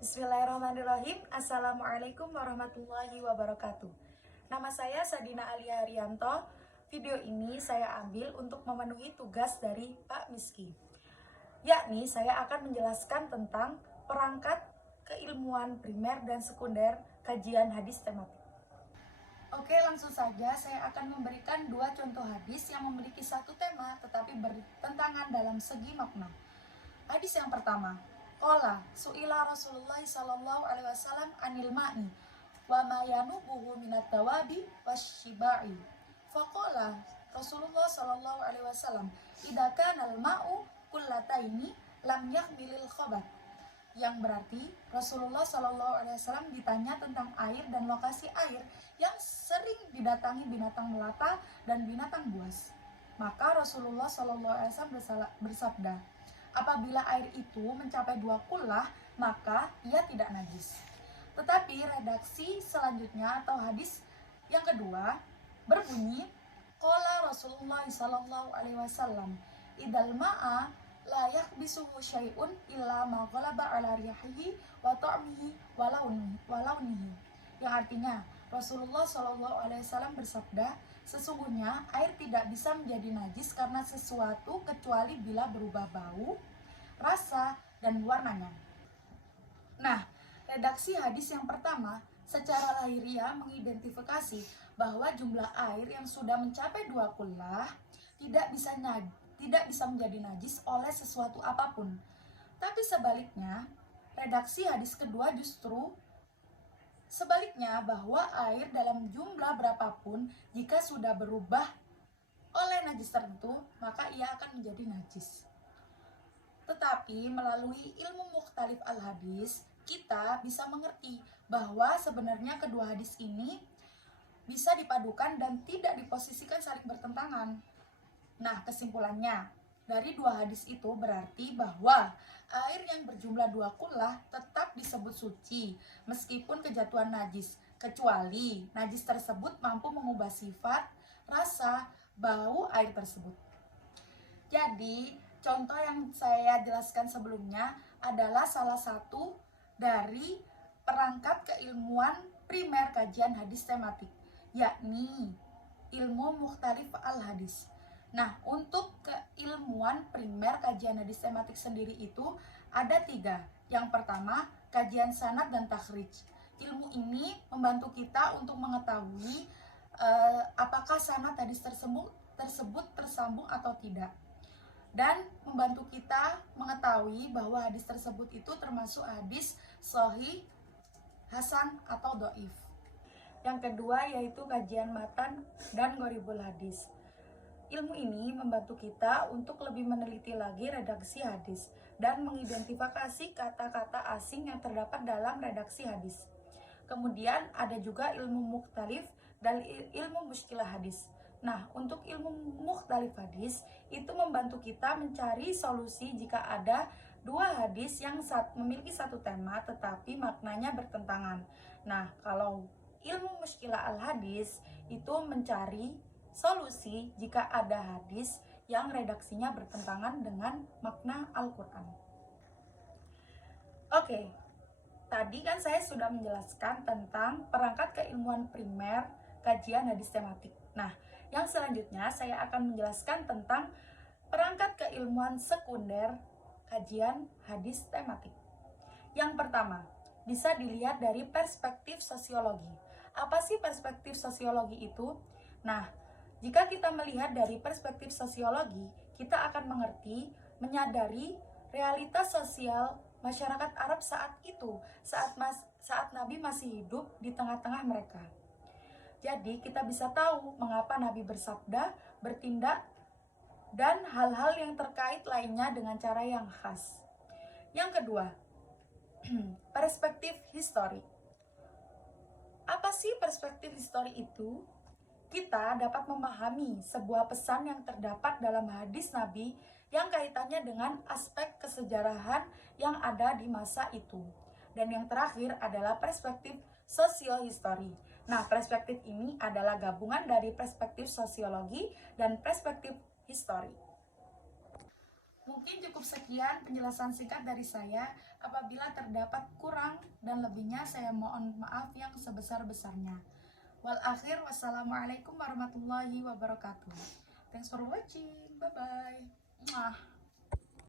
Bismillahirrahmanirrahim. Assalamualaikum warahmatullahi wabarakatuh. Nama saya Sadina Alia Haryanto. Video ini saya ambil untuk memenuhi tugas dari Pak Miski. Yakni saya akan menjelaskan tentang perangkat keilmuan primer dan sekunder kajian hadis tematik. Oke, langsung saja saya akan memberikan dua contoh hadis yang memiliki satu tema tetapi bertentangan dalam segi makna. Hadis yang pertama, qala su'ila Rasulullah sallallahu alaihi wasallam anil ma'i wa ma yanubuhu minat dawabi wasyibai. Faqala Rasulullah sallallahu alaihi wasallam, idza kana al-ma'u kullataini lam yahmilil khabath. Yang berarti Rasulullah sallallahu alaihi wasallam ditanya tentang air dan lokasi air yang sering didatangi binatang melata dan binatang buas. Maka Rasulullah sallallahu alaihi wasallam bersabda, apabila air itu mencapai 2 kullah, maka ia tidak najis. Tetapi redaksi selanjutnya atau hadis yang kedua berbunyi, qala Rasulullah sallallahu alaihi wasallam, idal ma'a la yakbisuhu syai'un illa ma ghalaba ala rihihi wa ta'mihi wa launihi. Yang artinya Rasulullah sallallahu alaihi wasallam bersabda, sesungguhnya air tidak bisa menjadi najis karena sesuatu kecuali bila berubah bau, rasa, dan warnanya. Nah, redaksi hadis yang pertama secara lahiriah mengidentifikasi bahwa jumlah air yang sudah mencapai 2 kullah tidak bisa menjadi najis oleh sesuatu apapun. Tapi sebaliknya, redaksi hadis kedua justru sebaliknya, bahwa air dalam jumlah berapapun jika sudah berubah oleh najis tertentu, maka ia akan menjadi najis. Tetapi melalui ilmu mukhtalif al-hadis, kita bisa mengerti bahwa sebenarnya kedua hadis ini bisa dipadukan dan tidak diposisikan saling bertentangan. Nah, kesimpulannya, dari dua hadis itu berarti bahwa air yang berjumlah 2 kullah tetap disebut suci meskipun kejatuhan najis, kecuali najis tersebut mampu mengubah sifat, rasa, bau air tersebut. Jadi, contoh yang saya jelaskan sebelumnya adalah salah satu dari perangkat keilmuan primer kajian hadis tematik, yakni ilmu mukhtalif al-hadis. Nah, untuk keilmuan primer kajian hadis tematik sendiri itu ada 3. Yang pertama, kajian sanad dan takhrij. Ilmu ini membantu kita untuk mengetahui apakah sanad hadis tersebut tersambung atau tidak. Dan membantu kita mengetahui bahwa hadis tersebut itu termasuk hadis sahih, hasan, atau dhaif. Yang kedua yaitu kajian matan dan gharibul hadis. Ilmu ini membantu kita untuk lebih meneliti lagi redaksi hadis dan mengidentifikasi kata-kata asing yang terdapat dalam redaksi hadis. Kemudian ada juga ilmu mukhtalif dan ilmu muskilah hadis. Nah, untuk ilmu mukhtalif hadis itu membantu kita mencari solusi jika ada 2 hadis yang memiliki satu tema tetapi maknanya bertentangan. Nah, kalau ilmu muskilah al-hadis itu mencari solusi jika ada hadis yang redaksinya bertentangan dengan makna Al-Quran. Oke, tadi kan saya sudah menjelaskan tentang perangkat keilmuan primer kajian hadis tematik. Nah, yang selanjutnya saya akan menjelaskan tentang perangkat keilmuan sekunder kajian hadis tematik. Yang pertama, bisa dilihat dari perspektif sosiologi. Apa sih perspektif sosiologi itu? Nah, jika kita melihat dari perspektif sosiologi, kita akan mengerti, menyadari realitas sosial masyarakat Arab saat itu, saat Nabi masih hidup di tengah-tengah mereka. Jadi kita bisa tahu mengapa Nabi bersabda, bertindak, dan hal-hal yang terkait lainnya dengan cara yang khas. Yang kedua, perspektif histori. Apa sih perspektif histori itu? Kita dapat memahami sebuah pesan yang terdapat dalam hadis Nabi yang kaitannya dengan aspek kesejarahan yang ada di masa itu. Dan yang terakhir adalah perspektif sosiohistori. Nah, perspektif ini adalah gabungan dari perspektif sosiologi dan perspektif histori. Mungkin cukup sekian penjelasan singkat dari saya. Apabila terdapat kurang dan lebihnya, saya mohon maaf yang sebesar-besarnya. Wassalamualaikum warahmatullahi wabarakatuh. Thanks for watching. Bye bye.